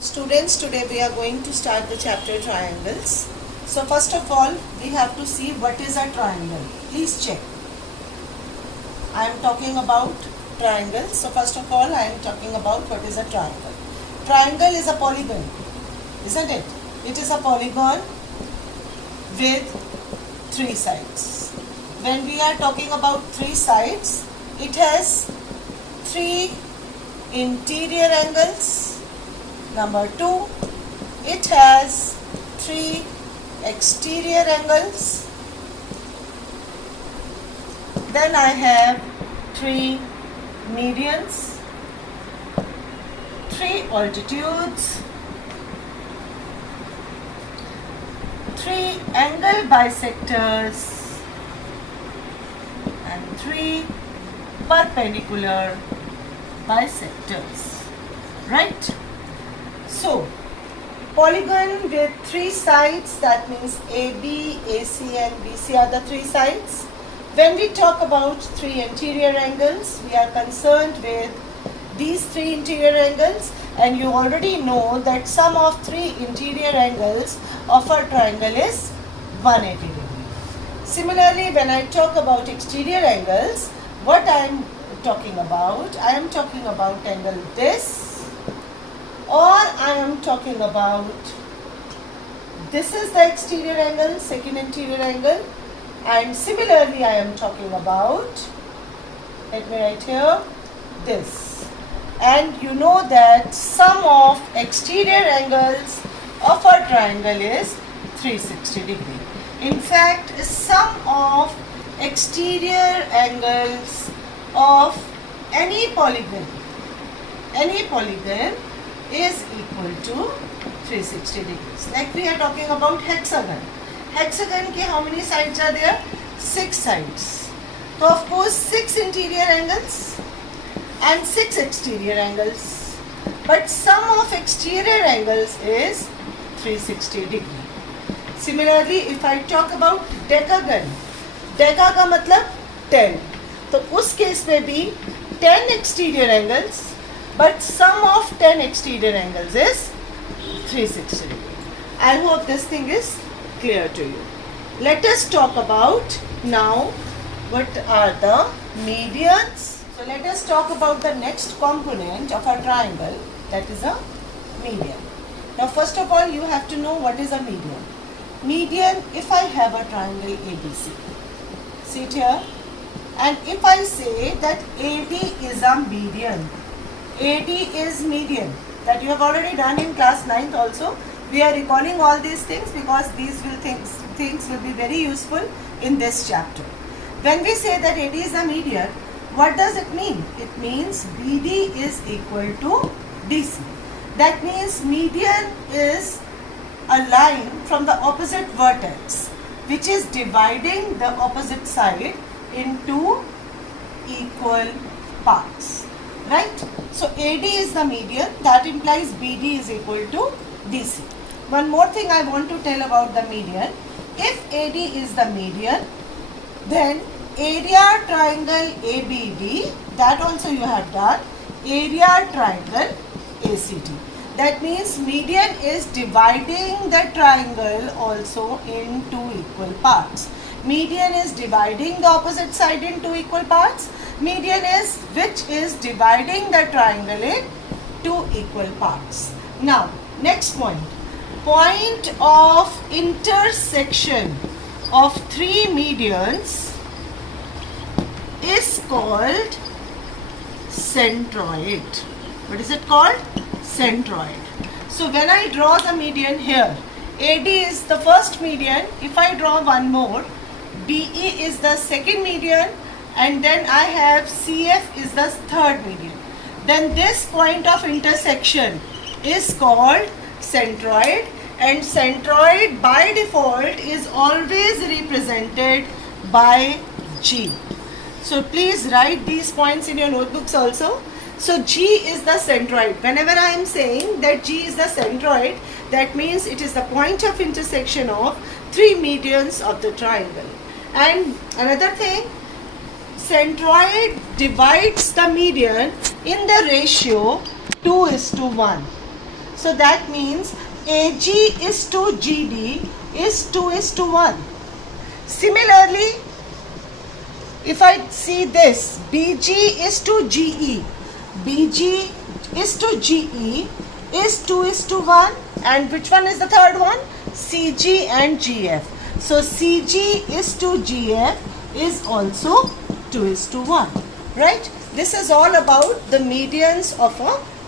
Students, today we are going to start the chapter triangles. So first of all, we have to see what is a triangle. Please check. I am talking about triangles. So first of all, I am talking about what is a triangle. Triangle is a polygon, isn't it? It is a polygon with three sides. When we are talking about three sides, it has three interior angles. Number 2, it has three exterior angles. Then I have three medians, three altitudes, three angle bisectors, and three perpendicular bisectors. Right? So, polygon with three sides, that means AB, AC and BC are the three sides. When we talk about three interior angles, we are concerned with these three interior angles, and you already know that sum of three interior angles of a triangle is 180 degree. Similarly, when I talk about exterior angles, what I am talking about? I am talking about angle this, or I am talking about this is the exterior angle, second interior angle, and similarly I am talking about, let me write here, this. And you know that sum of exterior angles of a triangle is 360 degree. In fact, sum of exterior angles of any polygon is equal to 360 degrees. Like we are talking about hexagon. Hexagon ke how many sides are there? 6 sides. So of course 6 interior angles and 6 exterior angles. But sum of exterior angles is 360 degree. Similarly, if I talk about decagon, deca का मतलब 10. तो उस case में भी 10 exterior angles, but sum of 10 exterior angles is 360 degree. I hope this thing is clear to you. Let us talk about now what are the medians. So let us talk about the next component of a triangle, that is a median. Now first of all, you have to know what is a median. Median, if I have a triangle ABC, see it here, and if I say that AD is a median, AD is median, that you have already done in class 9th also. We are recalling all these things because these things will be very useful in this chapter. When we say that AD is a median, what does it mean? It means BD is equal to DC. That means median is a line from the opposite vertex which is dividing the opposite side into equal parts. Right? So AD is the median, that implies BD is equal to DC. One more thing I want to tell about the median. If AD is the median, then area triangle ABD, that also you have done, area triangle ACD. That means median is dividing the triangle also into equal parts. Median is dividing the opposite side into equal parts. Median is which is dividing the triangle into equal parts. Now, next point. Point of intersection of three medians is called centroid. What is it called? Centroid. So when I draw the median here, AD is the first median. If I draw one more, BE is the second median, and then I have CF is the third median. Then this point of intersection is called centroid, and centroid by default is always represented by G. So please write these points in your notebooks also. So G is the centroid. Whenever I am saying that G is the centroid, that means it is the point of intersection of three medians of the triangle. And another thing, centroid divides the median in the ratio 2:1. So that means AG is to GD is 2:1. Similarly, if I see this, BG is to GE, BG is to GE is 2:1, and which one is the third one? CG and GF. So CG is to GF is also 2:1, right? This is all about the medians of a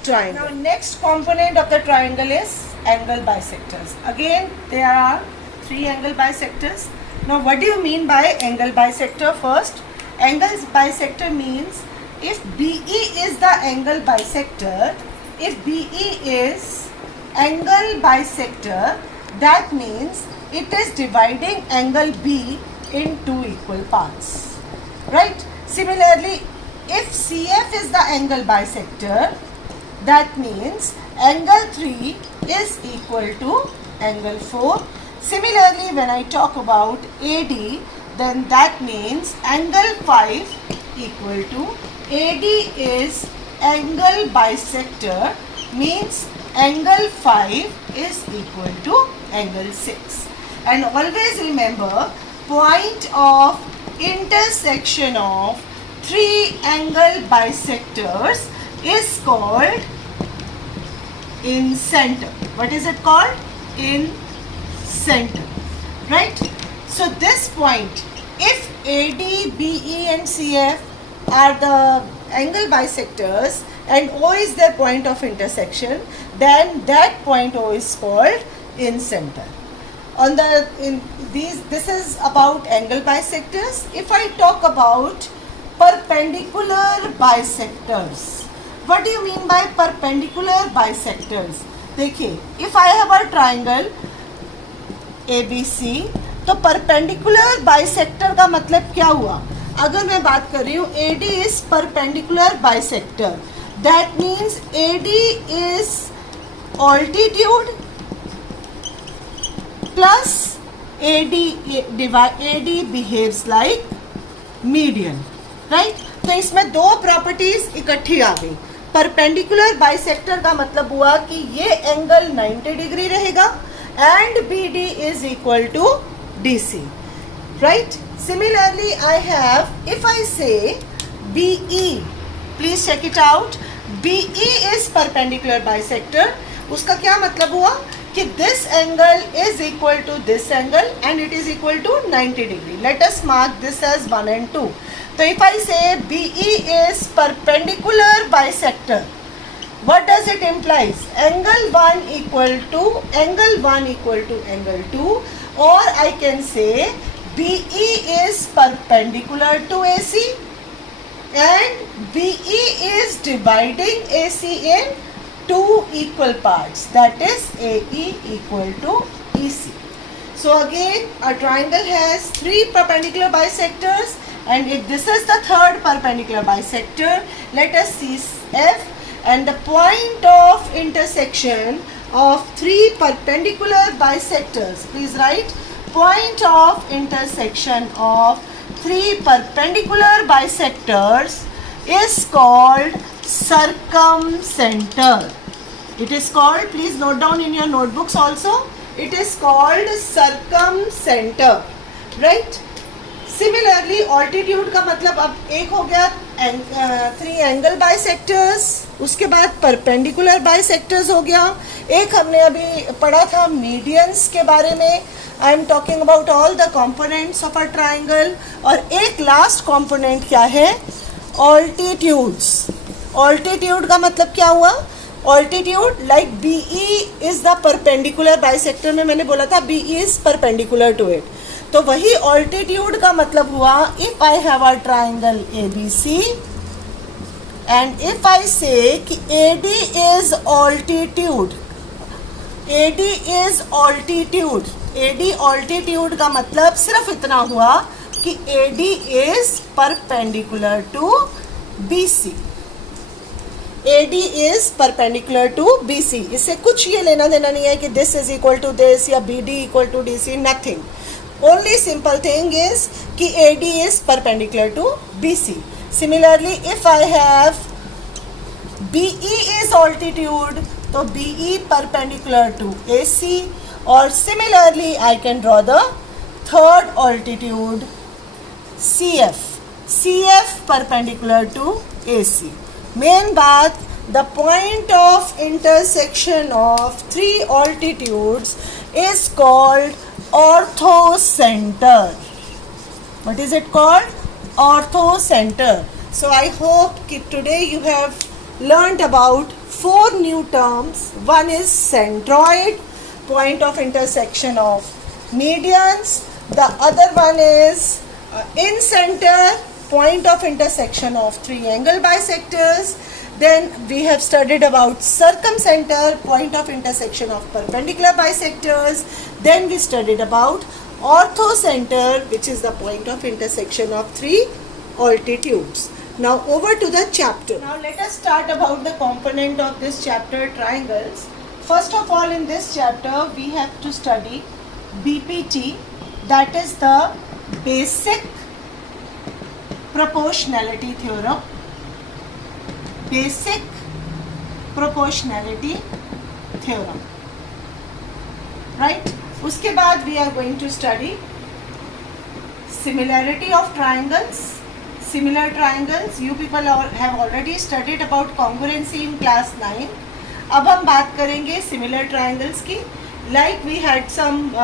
triangle. Now next component of the triangle is angle bisectors. Again, there are 3 angle bisectors. Now what do you mean by angle bisector? First, angle bisector means if BE is the angle bisector, if BE is angle bisector, that means it is dividing angle B in 2 equal parts, right? Similarly, if CF is the angle bisector, that means angle 3 is equal to angle 4. Similarly, when I talk about AD, then that means angle 5 equal to AD is angle bisector, means angle 5 is equal to angle 6. And always remember, point of intersection of 3 angle bisectors is called in center. What is it called? In center, right? So this point, if AD, BE and CF are the angle bisectors and O is their point of intersection, then that point O is called in center. This is about angle bisectors. If I talk about perpendicular bisectors, what do you mean by perpendicular bisectors? देखिए, if I have a triangle ABC, तो perpendicular bisector का मतलब क्या हुआ? अगर मैं बात कर रही हूँ AD is perpendicular bisector, that means AD is altitude plus AD behaves like median, right? तो इसमें 2 प्रॉपर्टीज इकट्ठी आ गई. परपेंडिकुलर बाइसेक्टर का मतलब हुआ कि ये एंगल 90 डिग्री रहेगा and BD is equal to DC, right? Similarly, I have, if I say BE, please check it out. BE is perpendicular bisector. उसका क्या मतलब हुआ कि this angle is equal to this angle and it is equal to 90 degree. Let us mark this as 1 and 2. So if I say BE is perpendicular bisector, what does it implies? Angle 1 equal to angle 1 equal to angle 2, or I can say BE is perpendicular to AC and BE is dividing AC in 2 equal parts, that is AE equal to EC. So again, a triangle has 3 perpendicular bisectors, and if this is the third perpendicular bisector, let us see F, and the point of intersection of 3 perpendicular bisectors, please write, point of intersection of 3 perpendicular bisectors is called circumcenter. It is called, please note down in your notebooks also, it is called circumcenter, right? Similarly, altitude का मतलब अब एक हो गया 3 angle bisectors, उसके बाद perpendicular bisectors हो गया, एक हमने अभी पढ़ा था मीडियंस के बारे में. I am talking about all the components of a triangle. और एक लास्ट कंपोनेंट क्या है? ऑल्टीट्यूड्स. ऑल्टीट्यूड का मतलब क्या हुआ? Altitude like BE is the perpendicular bisector में मैंने बोला था BE is perpendicular to it, तो वही ऑल्टीट्यूड का मतलब हुआ if I have a triangle ABC and if I say कि AD is altitude, AD is altitude, AD altitude का मतलब सिर्फ इतना हुआ कि AD is perpendicular to BC. AD is perpendicular to BC. इससे कुछ ये लेना देना नहीं है कि this is equal to this या BD equal to DC, nothing. Only simple thing is कि AD is perpendicular to BC. Similarly, if I have BE is altitude, तो BE perpendicular to AC, or similarly I can draw the third altitude CF perpendicular to AC. Main baat, the point of intersection of three altitudes is called orthocenter. What is it called? Orthocenter. So I hope that today you have learnt about 4 new terms. One is centroid, point of intersection of medians. The other one is in center, point of intersection of three angle bisectors. Then we have studied about circumcenter, point of intersection of perpendicular bisectors. Then we studied about orthocenter, which is the point of intersection of three altitudes. Now over to the chapter. Now let us start about the component of this chapter, triangles. First of all, in this chapter we have to study BPT, that is the basic proportionality theorem. Basic proportionality theorem, right? उसके बाद we are going to study similarity of triangles. Similar triangles, you people have already studied about congruency in class 9. अब हम बात करेंगे similar triangles की. Like we had some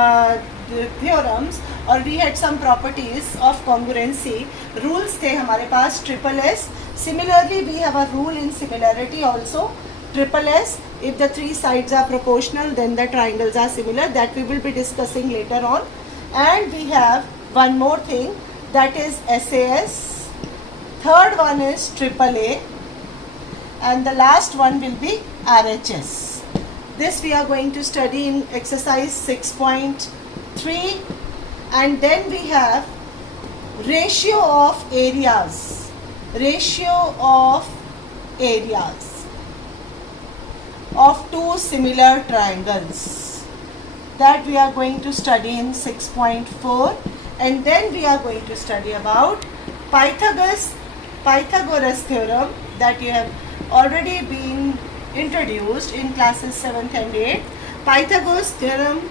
theorems or we had some properties of congruency. Rules थे हमारे पास triple S. Similarly, we have a rule in similarity also, triple S. If the three sides are proportional, then the triangles are similar. That we will be discussing later on. And we have one more thing, that is SAS. Third one is triple A. And the last one will be RHS. This we are going to study in exercise 6.3. And then we have ratio of areas. Ratio of areas of two similar triangles, that we are going to study in 6.4. And then we are going to study about Pythagoras theorem, that you have already been introduced in classes 7th and 8th. Pythagoras theorem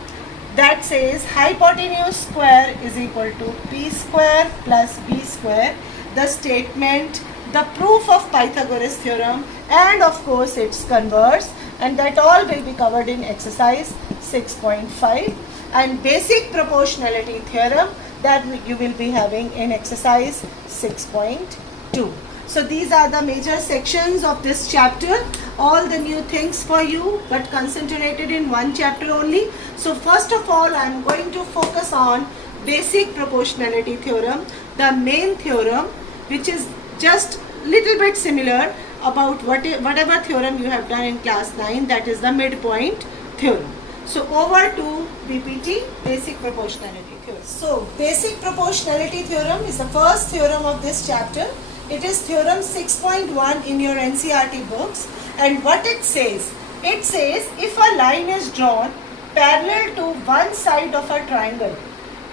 that says hypotenuse square is equal to P square plus B square. The statement, the proof of Pythagoras theorem, and of course its converse, and that all will be covered in exercise 6.5. And basic proportionality theorem, that you will be having in exercise 6.2. So these are the major sections of this chapter. All the new things for you, but concentrated in one chapter only. So first of all, I am going to focus on basic proportionality theorem, the main theorem, which is just little bit similar about whatever theorem you have done in class 9, that is the midpoint theorem. So over to BPT, basic proportionality theorem. So basic proportionality theorem is the first theorem of this chapter. It is theorem 6.1 in your NCERT books. And what it says if a line is drawn parallel to one side of a triangle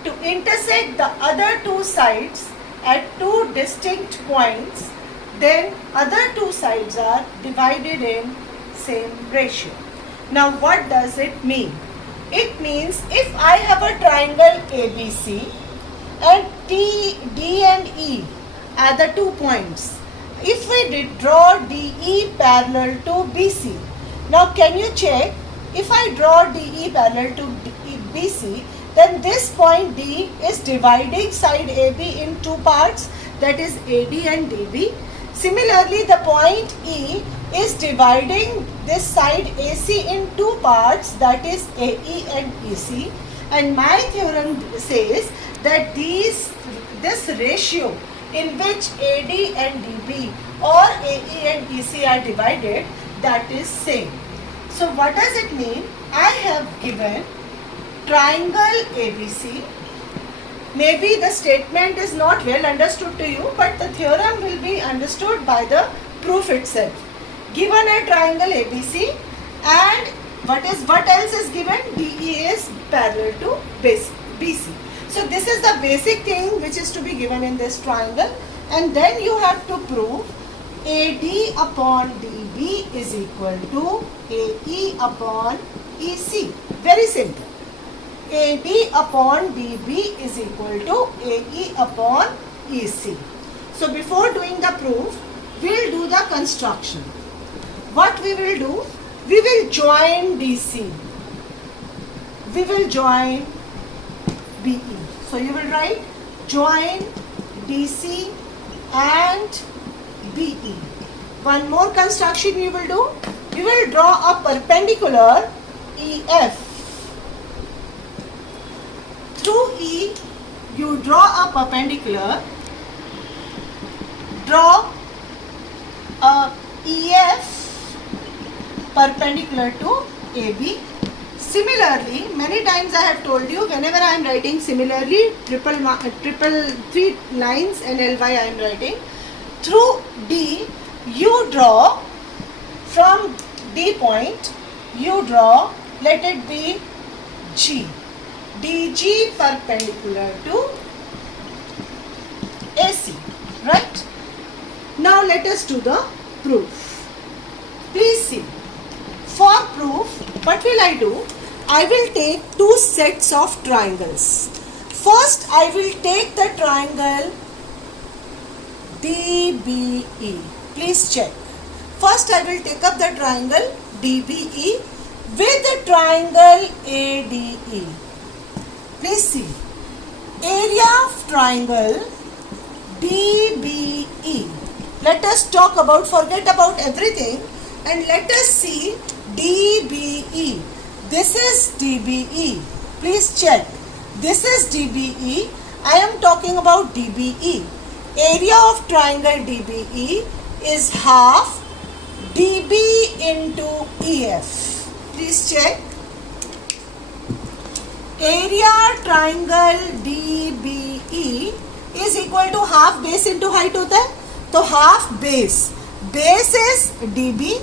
to intersect the other two sides at two distinct points, then other two sides are divided in same ratio. Now what does it mean? It means if I have a triangle ABC and D and E are the 2 points. If we did draw DE parallel to BC, now can you check, if I draw DE parallel to BC, then this point D is dividing side AB in 2 parts, that is AD and DB. Similarly, the point E is dividing this side AC in 2 parts, that is AE and EC. And my theorem says that this ratio in which AD and DB or AE and EC are divided, that is same. So what does it mean? I have given triangle ABC. Maybe the statement is not well understood to you, but the theorem will be understood by the proof itself. Given a triangle ABC, and what else is given? DE is parallel to BC. So this is the basic thing which is to be given in this triangle, and then you have to prove AD upon DB is equal to AE upon EC. Very simple. AD upon DB is equal to AE upon EC. So before doing the proof, we'll do the construction. What we will do? We will join DC. We will join BE. So you will write join DC and BE. One more construction you will do. You will draw a perpendicular EF. Through E, you draw a perpendicular. Draw a EF perpendicular to AB. Similarly, many times I have told you, whenever I am writing similarly, triple three lines and LY I am writing. Through D, you draw from D point, you draw, let it be G. DG perpendicular to AC, right? Now let us do the proof. Please see. For proof, what will I do? I will take two sets of triangles. First, I will take the triangle DBE. Please check. First, I will take up the triangle DBE with the triangle ADE. Please see. Area of triangle DBE. Let us talk about, forget about everything, and let us see DBE. This is DBE. Please check. This is DBE. I am talking about DBE. Area of triangle DBE is half DB into EF. Please check. Area triangle DBE is equal to half base into height होता है, तो half base is DB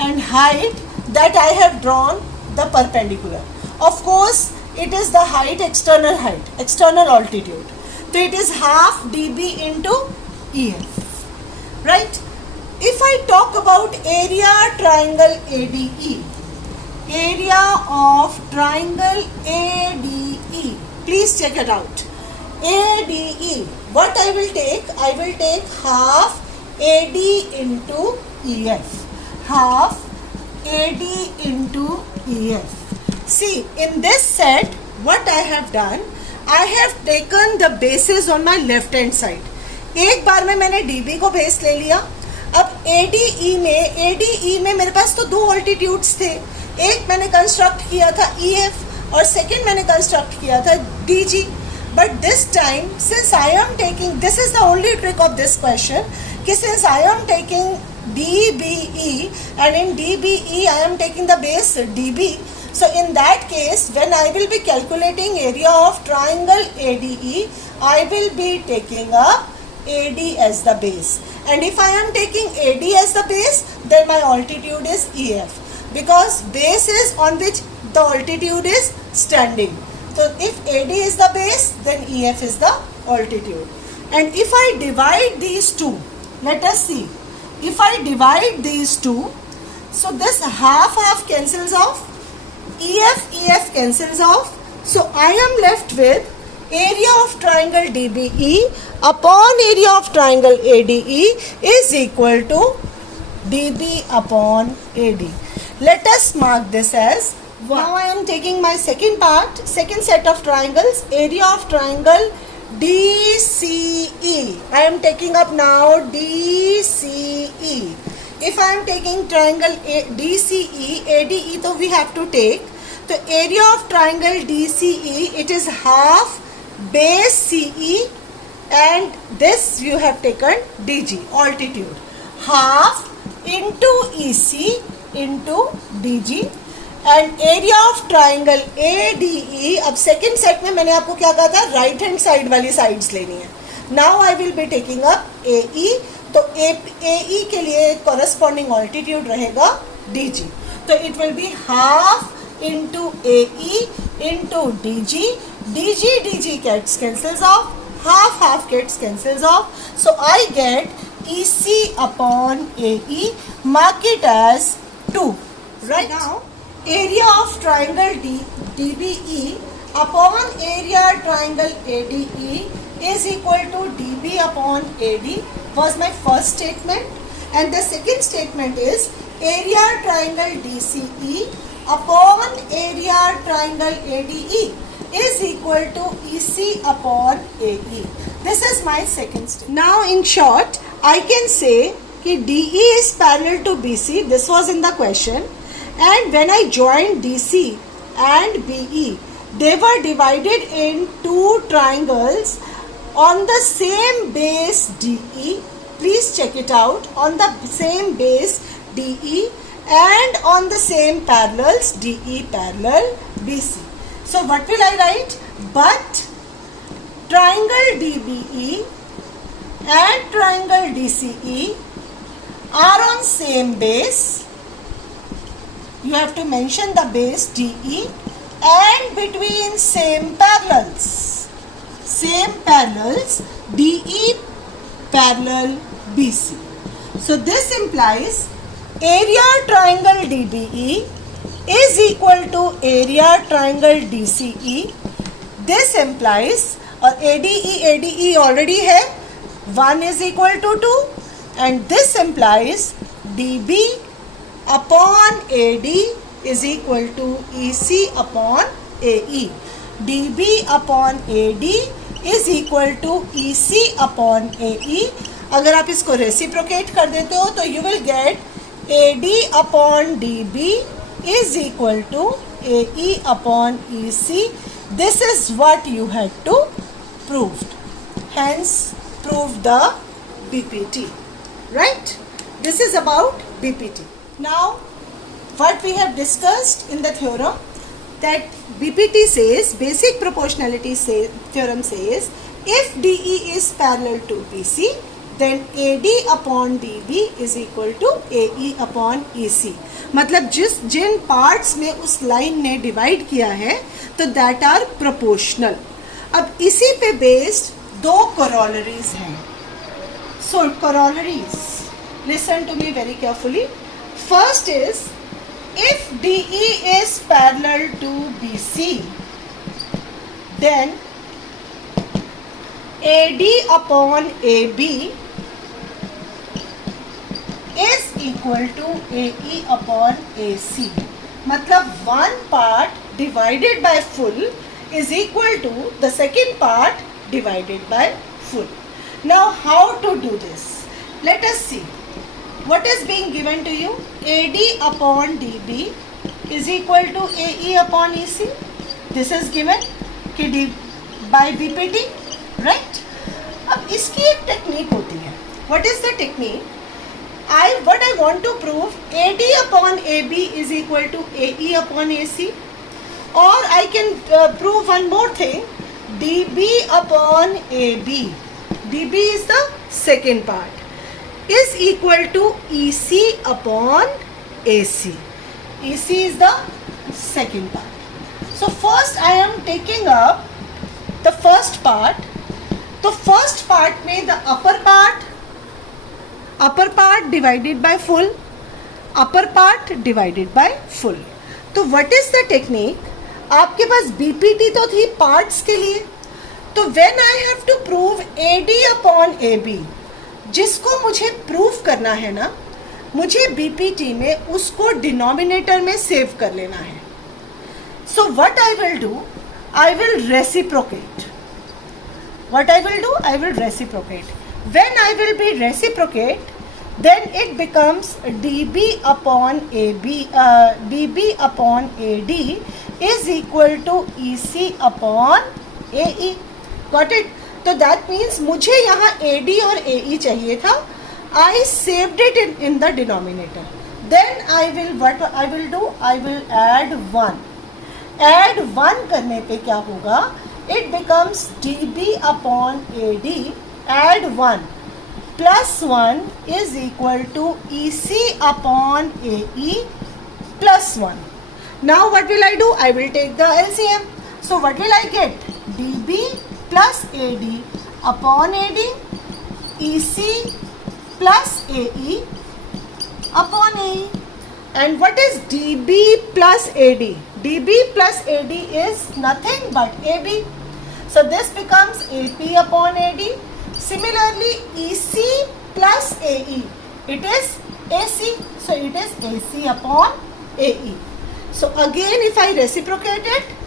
and height that I have drawn the perpendicular. Of course, it is the height, external altitude. So it is half dB into EF, right? If I talk about area triangle ADE, area of triangle ADE, please check it out. ADE, what I will take? I will take half AD into EF. Half AD into EF. See, in this set, what I have done, I have taken the bases on my left hand side. एक बार में मैंने DB को base ले लिया. अब ADE में मेरे पास तो दो ऑल्टीट्यूड्स थे. एक मैंने कंस्ट्रक्ट किया था EF और सेकंड मैंने कंस्ट्रक्ट किया था DG. But this time, since I am taking, this is the only trick of this question, कि since I am taking DBE and in DBE I am taking the base DB. So in that case, when I will be calculating area of triangle ADE, I will be taking up AD as the base. And if I am taking AD as the base, then my altitude is EF. Because base is on which the altitude is standing. So if AD is the base, then EF is the altitude. And if I divide these two, let us see. If I divide these two, so this half cancels off. EF cancels off. So I am left with area of triangle DBE upon area of triangle ADE is equal to DB upon AD. Let us mark this as 1. Now I am taking my second set of triangles, area of triangle DCE. I am taking up now DCE. If I am taking triangle DCE, ADE, so we have to take the area of triangle DCE, it is half base CE and this you have taken DG, altitude. Half into EC into DG and area of triangle ADE. अब second set में मैंने आपको क्या कहा था, right hand side वाली sides लेनी है. Now I will be taking up AE. तो AE के लिए corresponding altitude रहेगा DG. तो it will be half into AE into DG. DG gets cancels off. Half gets cancels off. So I get EC upon AE, mark it as 2. Right? Now, area of triangle DBE upon area triangle ADE is equal to DB upon AD was my first statement, and the second statement is area triangle DCE upon area triangle ADE is equal to EC upon AE. This is my second statement. Now in short, I can say that DE is parallel to BC. This was in the question, and when I joined DC and BE, they were divided in two triangles on the same base DE. Please check it out, on the same base DE and on the same parallels DE parallel BC. So what will I write? But triangle DBE and triangle DCE are on same base. You have to mention the base DE and between same parallels. Same parallels DE parallel BC. So this implies area triangle DBE is equal to area triangle DCE. This implies ADE already है, 1 is equal to 2, and this implies DB upon AD is equal to EC upon AE. DB upon AD is equal to EC upon AE. अगर आप इसको reciprocate कर देते हो तो you will get AD upon DB is equal to AE upon EC. This is what you had to prove. Hence, prove the BPT. Right? This is about BPT. Now, what we have discussed in the theorem, that BPT says, basic proportionality theorem says, if DE is parallel to BC, then AD upon DB is equal to AE upon EC. मतलब जिन parts में उस line ने divide किया है तो that are proportional. अब इसी पे बेस्ड दो करोलरीज हैं. So corollaries, listen to me very carefully. First is if DE is parallel to BC, then AD upon AB is equal to AE upon AC. मतलब one part divided by full is equal to the second part divided by full. Now how to do this? Let us see. What is being given to you? AD upon DB is equal to AE upon EC. This is given by BPT, right? अब इसकी एक technique होती है. What is the technique? What I want to prove, AD upon AB is equal to AE upon AC. Or I can prove one more thing, DB upon AB. DB is the second part, is equal to EC upon AC. EC is the second part. So first I am taking up the first part. The first part में the upper part divided by full, upper part divided by full. तो what is the technique? आपके पास BPT तो थी parts के लिए, तो when I have to prove AD upon AB, जिसको मुझे प्रूफ करना है ना, मुझे BPT में उसको डिनोमिनेटर में सेव कर लेना है. So what I will do, I will reciprocate. What I will do, I will reciprocate. When I will be reciprocate, then it becomes DB upon AB, DB upon AD is equal to EC upon AE. Got it? तो that means मुझे यहाँ AD और AE चाहिए था. I saved it in the denominator. Then I will, what I will do, I will add 1. Add 1 करने पे क्या होगा? It becomes DB upon AD, add 1 plus 1 is equal to EC upon AE plus 1. Now what will I do? I will take the LCM. So what will I get? DB plus AD upon AD, EC plus AE upon AE. And what is DB plus AD? DB plus AD is nothing but AB. So this becomes AP upon AD. Similarly, EC plus AE, it is AC. So it is AC upon AE. So again if I reciprocate it,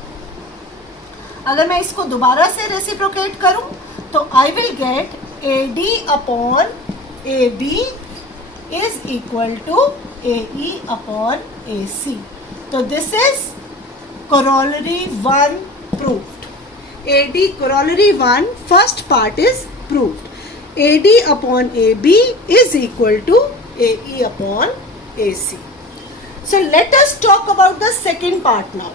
अगर मैं इसको दोबारा से reciprocate करूं तो I will get AD upon AB is equal to AE upon AC. तो this is corollary 1 proved. AD corollary 1 first part is proved. AD upon AB is equal to AE upon AC. So let us talk about the second part now.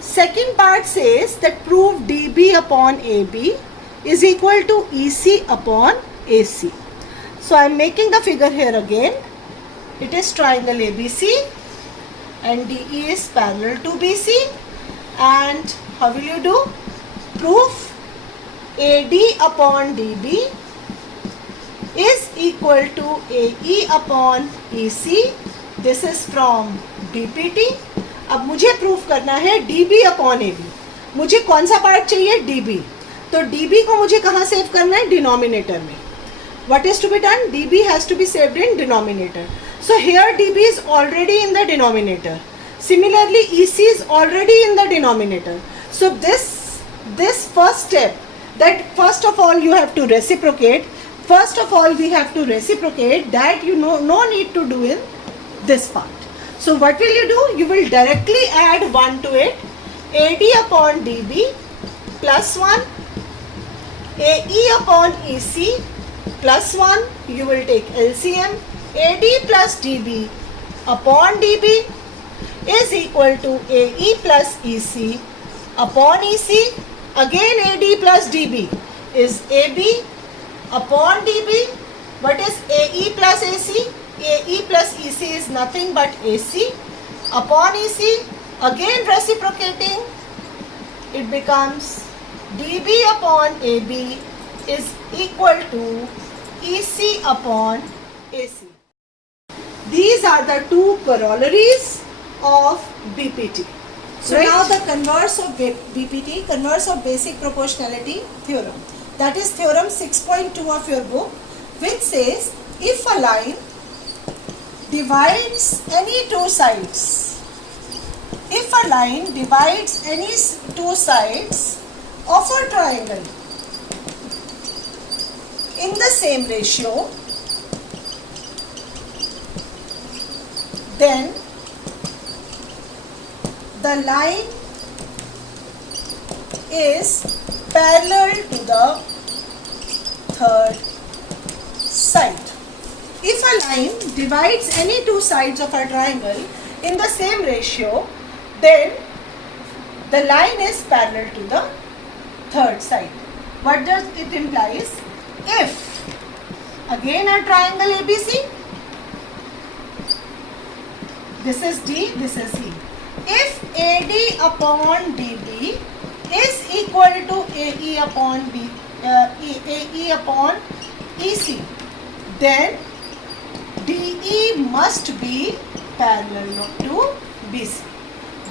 Second part says that prove DB upon AB is equal to EC upon AC. So I am making the figure here again. It is triangle ABC and DE is parallel to BC. And how will you do? Prove AD upon DB is equal to AE upon EC. This is from BPT. अब मुझे proof करना है DB upon AB. मुझे कौन सा part चाहिए? DB. तो DB को मुझे कहाँ सेव करना है? डिनोमिनेटर में. What is to be done? DB has to be saved in denominator. So here DB is already in the denominator. Similarly, EC is already in the denominator. So this first step, that first of all you have to reciprocate. First of all we have to reciprocate, that you know no need to do in this part. So what will you do? You will directly add 1 to it. AD upon DB plus 1. AE upon EC plus 1. You will take LCM. AD plus DB upon DB is equal to AE plus EC upon EC. Again AD plus DB is AB upon DB. What is AE plus AC? AE plus EC is nothing but AC upon EC. Again reciprocating, it becomes DB upon AB is equal to EC upon AC. These are the two corollaries of BPT. So right. Now the converse of BPT, converse of basic proportionality theorem. That is theorem 6.2 of your book, which says if a line divides any two sides, if a line divides any two sides of a triangle in the same ratio, then the line is parallel to the third side. If a line divides any two sides of a triangle in the same ratio, then the line is parallel to the third side. What does it implies? If, again a triangle ABC, this is D, this is E. If AD upon DB is equal to AE upon AE upon EC, then DE must be parallel to BC.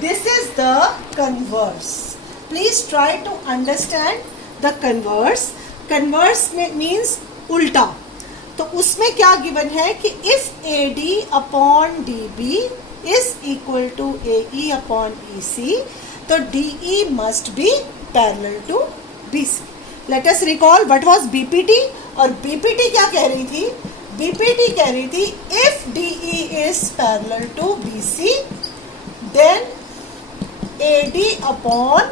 This is the converse. Please try to understand the converse. Converse means उल्टा. तो उसमें क्या given है कि if AD upon DB is equal to AE upon EC, तो DE must be parallel to BC. Let us recall what was BPT. और BPT क्या कह रही थी? BPT कह रही थी if DE is parallel to BC, then AD upon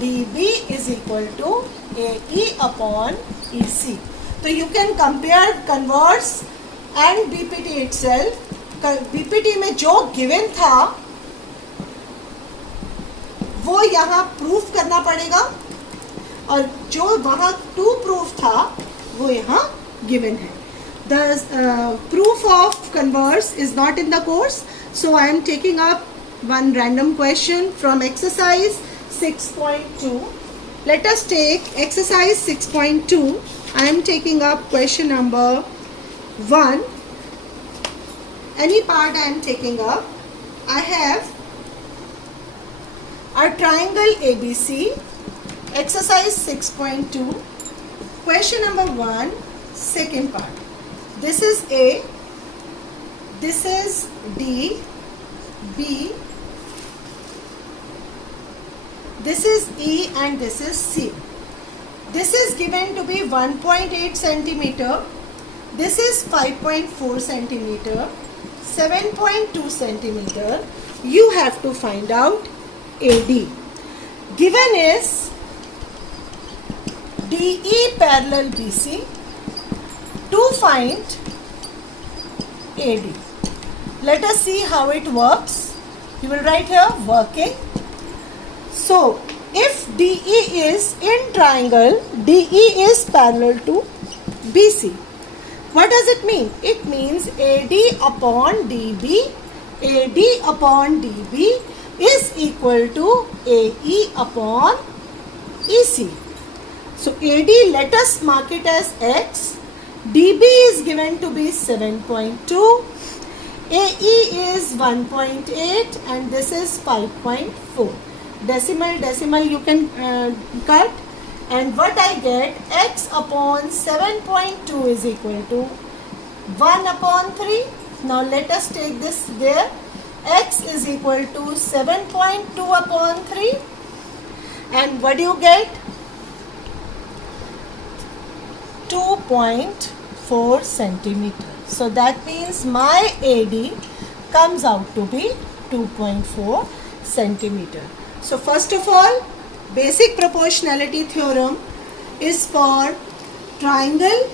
DB is equal to AE upon EC. So you can compare converse and BPT itself. BPT में जो given था वो यहाँ proof करना पड़ेगा और जो वहाँ to proof था वो यहाँ given है. The proof of converse is not in the course, so I am taking up one random question from exercise 6.2. Let us take exercise 6.2. I am taking up question number 1, any part I am taking up, I have a triangle ABC, exercise 6.2, question number 1, second part. This is A, this is D, B, this is E and this is C. This is given to be 1.8 centimeter, this is 5.4 centimeter, 7.2 centimeter. You have to find out AD. Given is DE parallel BC. To find AD. Let us see how it works. You will write here working. So, if DE is in triangle, DE is parallel to BC. What does it mean? It means AD upon DB, AD upon DB is equal to AE upon EC. So, AD, let us mark it as X. DB is given to be 7.2, AE is 1.8 and this is 5.4. Decimal you can cut, and what I get, X upon 7.2 is equal to 1 upon 3. Now let us take this there. X is equal to 7.2 upon 3, and what do you get? 2.4 centimeter. So that means my AD comes out to be 2.4 centimeter. So first of all, basic proportionality theorem is for triangle.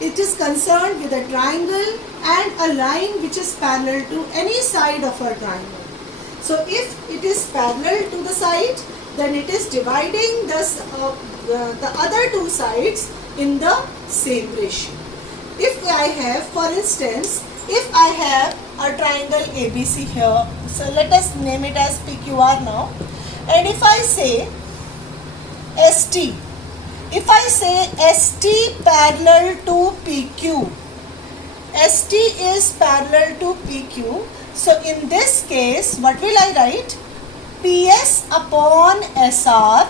It is concerned with a triangle and a line which is parallel to any side of a triangle. So if it is parallel to the side, then it is dividing the other two sides in the same ratio. If I have, for instance, if I have a triangle ABC here, so let us name it as PQR now, and if I say ST, if I say ST parallel to PQ, ST is parallel to PQ, so in this case, what will I write? PS upon SR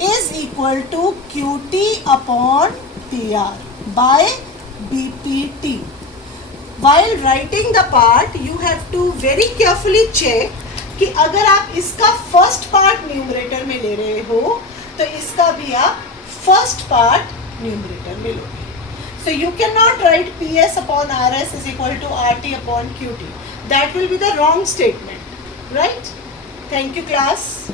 is equal to QT upon PR by BPT. While writing the part, you have to very carefully check कि अगर आप इसका first part numerator में ले रहे हो तो इसका भी आप फर्स्ट पार्ट न्यूमरेटर में लोगे. So you cannot write PS upon RS is equal to RT upon QT. That will be the wrong statement, right? Thank you, class.